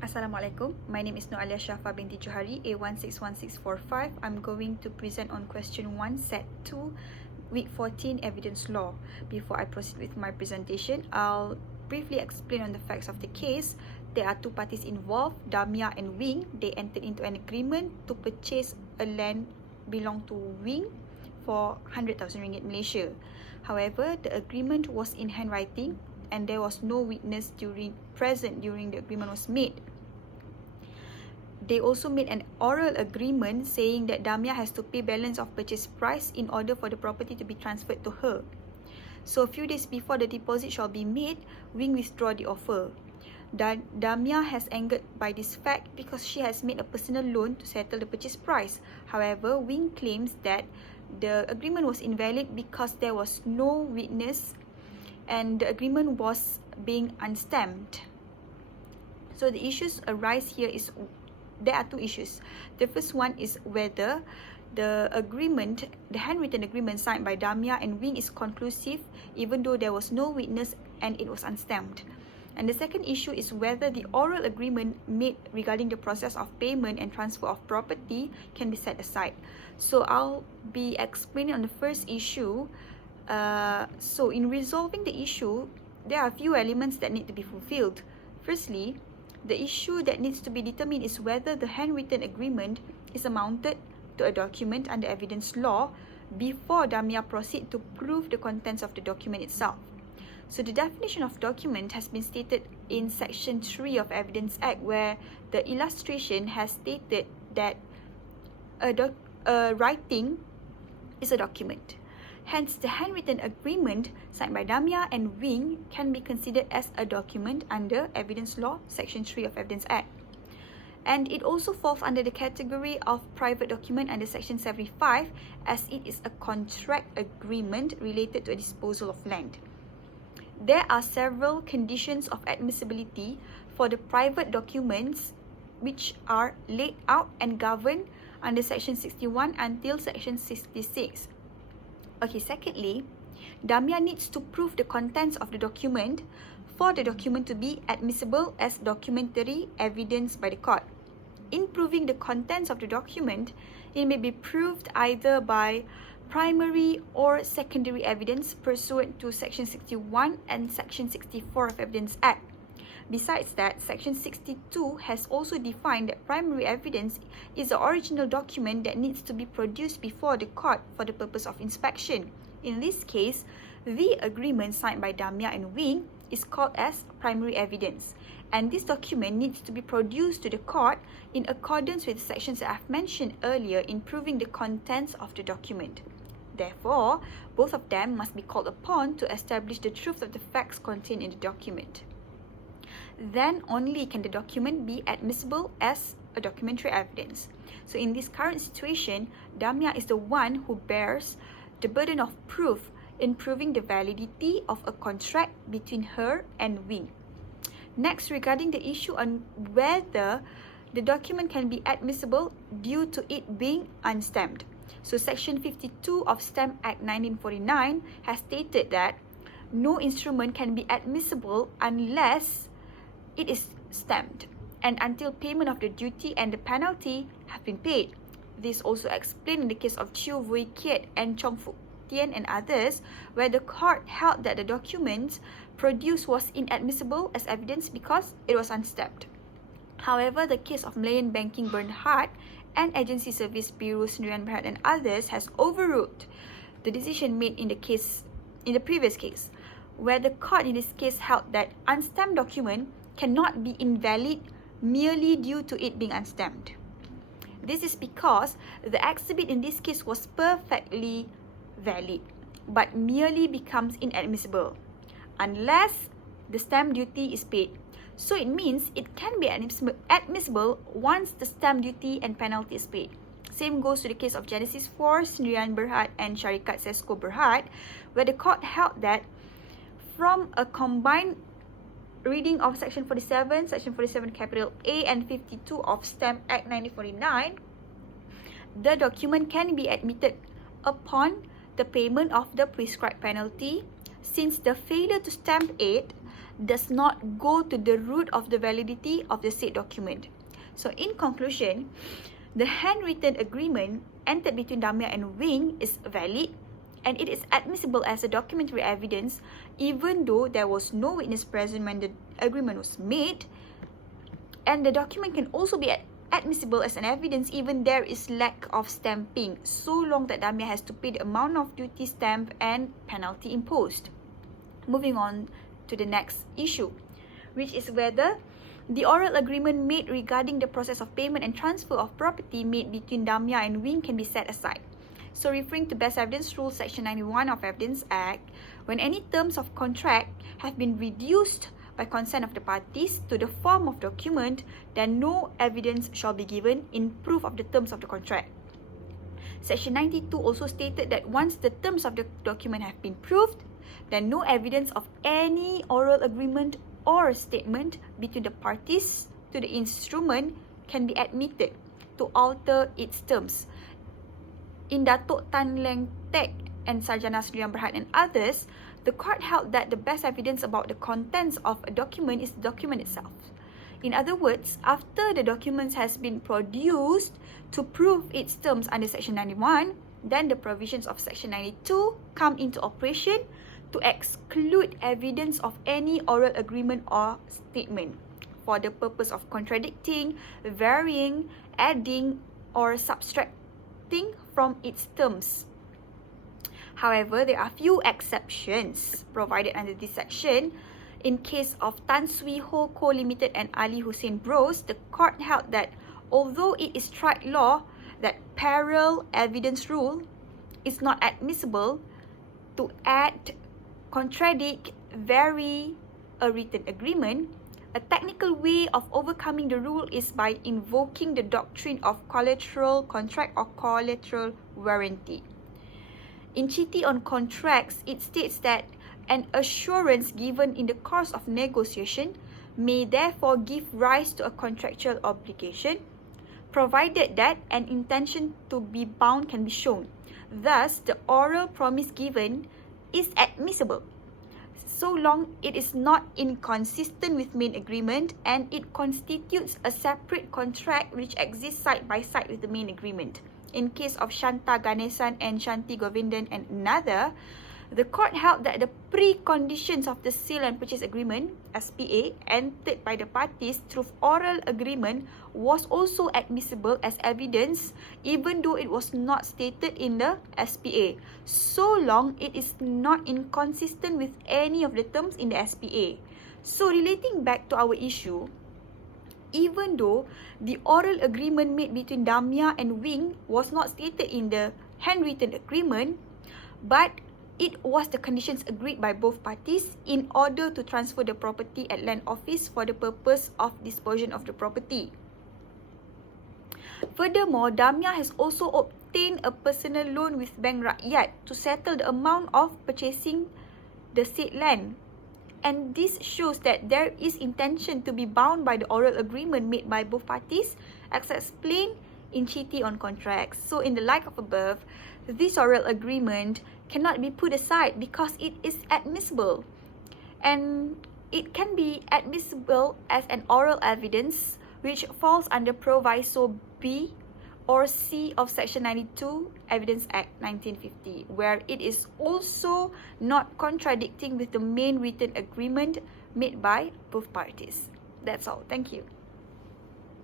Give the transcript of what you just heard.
Assalamualaikum. My name is Noalia Shafa binti Johari, A161645. I'm going to present on question 1, set 2, week 14, evidence law. Before I proceed with my presentation, I'll briefly explain on the facts of the case. There are two parties involved, Damia and Wing. They entered into an agreement to purchase a land belong to Wing for 100,000 ringgit Malaysia. However, the agreement was in handwriting and there was no witness present during the agreement was made. They also made an oral agreement saying that Damia has to pay balance of purchase price in order for the property to be transferred to her. So a few days before the deposit shall be made, Wing withdraw the offer. Damia has angered by this fact because she has made a personal loan to settle the purchase price. However, Wing claims that the agreement was invalid because there was no witness and the agreement was being unstamped. So the issues arise here is, there are two issues. The first one is whether the agreement, the handwritten agreement signed by Damia and Wing is conclusive even though there was no witness and it was unstamped. And the second issue is whether the oral agreement made regarding the process of payment and transfer of property can be set aside. So I'll be explaining on the first issue. So in resolving the issue, there are a few elements that need to be fulfilled. Firstly, the issue that needs to be determined is whether the handwritten agreement is amounted to a document under evidence law before Damia proceed to prove the contents of the document itself. So the definition of document has been stated in section 3 of Evidence Act, where the illustration has stated that a writing is a document. Hence, the handwritten agreement signed by Damia and Wing can be considered as a document under Evidence Law, Section 3 of Evidence Act. And it also falls under the category of private document under Section 75 as it is a contract agreement related to a disposal of land. There are several conditions of admissibility for the private documents which are laid out and governed under Section 61 until Section 66. Okay, secondly, Damia needs to prove the contents of the document for the document to be admissible as documentary evidence by the court. In proving the contents of the document, it may be proved either by primary or secondary evidence pursuant to Section 61 and Section 64 of Evidence Act. Besides that, Section 62 has also defined that primary evidence is the original document that needs to be produced before the court for the purpose of inspection. In this case, the agreement signed by Damia and Wing is called as primary evidence, and this document needs to be produced to the court in accordance with the sections that I've mentioned earlier in proving the contents of the document. Therefore, both of them must be called upon to establish the truth of the facts contained in the document. Then only can the document be admissible as a documentary evidence. So in this current situation, Damia is the one who bears the burden of proof in proving the validity of a contract between her and Wing. Next, regarding the issue on whether the document can be admissible due to it being unstamped. So Section 52 of Stamp Act 1949 has stated that no instrument can be admissible unless it is stamped and until payment of the duty and the penalty have been paid. This also explained in the case of Chiu Vui Kiat and Chong Fuk Tien and others, where the court held that the document produced was inadmissible as evidence because it was unstamped. However, the case of Malayan Banking Bernhard and Agency Service Bureau Sendirian Berhad and others has overruled the decision made in the previous case, where the court in this case held that unstamped document cannot be invalid merely due to it being unstamped. This is because the exhibit in this case was perfectly valid, but merely becomes inadmissible unless the stamp duty is paid. So it means it can be admissible once the stamp duty and penalty is paid. Same goes to the case of Genesis 4, Sendirian Berhad and Syarikat Sesko Berhad, where the court held that from a combined reading of Section 47, Section 47 capital A and 52 of Stamp Act 1949, the document can be admitted upon the payment of the prescribed penalty, since the failure to stamp it does not go to the root of the validity of the said document. So in conclusion, the handwritten agreement entered between Damia and Wing is valid and it is admissible as a documentary evidence even though there was no witness present when the agreement was made, and the document can also be admissible as an evidence even there is lack of stamping, so long that Damia has to pay the amount of duty stamp and penalty imposed. Moving on to the next issue, which is whether the oral agreement made regarding the process of payment and transfer of property made between Damia and Wing can be set aside. So referring to Best Evidence Rule Section 91 of Evidence Act, when any terms of contract have been reduced by consent of the parties to the form of document, then no evidence shall be given in proof of the terms of the contract. Section 92 also stated that once the terms of the document have been proved, then no evidence of any oral agreement or statement between the parties to the instrument can be admitted to alter its terms. In Datuk Tan Leng Tek and Sarjana Sdn Bhd and others, the court held that the best evidence about the contents of a document is the document itself. In other words, after the document has been produced to prove its terms under Section 91, then the provisions of Section 92 come into operation to exclude evidence of any oral agreement or statement for the purpose of contradicting, varying, adding, or subtracting from its terms. However, there are few exceptions provided under this section. In case of Tan Swee Ho Co Limited and Ali Hussein Bros, the court held that although it is tried law that parallel evidence rule is not admissible to add, contradict, vary a written agreement, a technical way of overcoming the rule is by invoking the doctrine of collateral contract or collateral warranty. In Treaty on Contracts, it states that an assurance given in the course of negotiation may therefore give rise to a contractual obligation, provided that an intention to be bound can be shown. Thus, the oral promise given is admissible, so long it is not inconsistent with main agreement and it constitutes a separate contract which exists side by side with the main agreement. In case of Shanta Ganesan and Shanti Govindan and another, the court held that the preconditions of the sale and purchase agreement, SPA, entered by the parties through oral agreement was also admissible as evidence even though it was not stated in the SPA, so long it is not inconsistent with any of the terms in the SPA. So relating back to our issue, even though the oral agreement made between Damia and Wing was not stated in the handwritten agreement, but it was the conditions agreed by both parties in order to transfer the property at Land Office for the purpose of disposition of the property. Furthermore, Damia has also obtained a personal loan with Bank Rakyat to settle the amount of purchasing the said land. And this shows that there is intention to be bound by the oral agreement made by both parties, as explained in Treaty on Contracts. So in the light of above, this oral agreement cannot be put aside because it is admissible. And it can be admissible as an oral evidence which falls under Proviso B or C of Section 92 Evidence Act 1950, where it is also not contradicting with the main written agreement made by both parties. That's all. Thank you.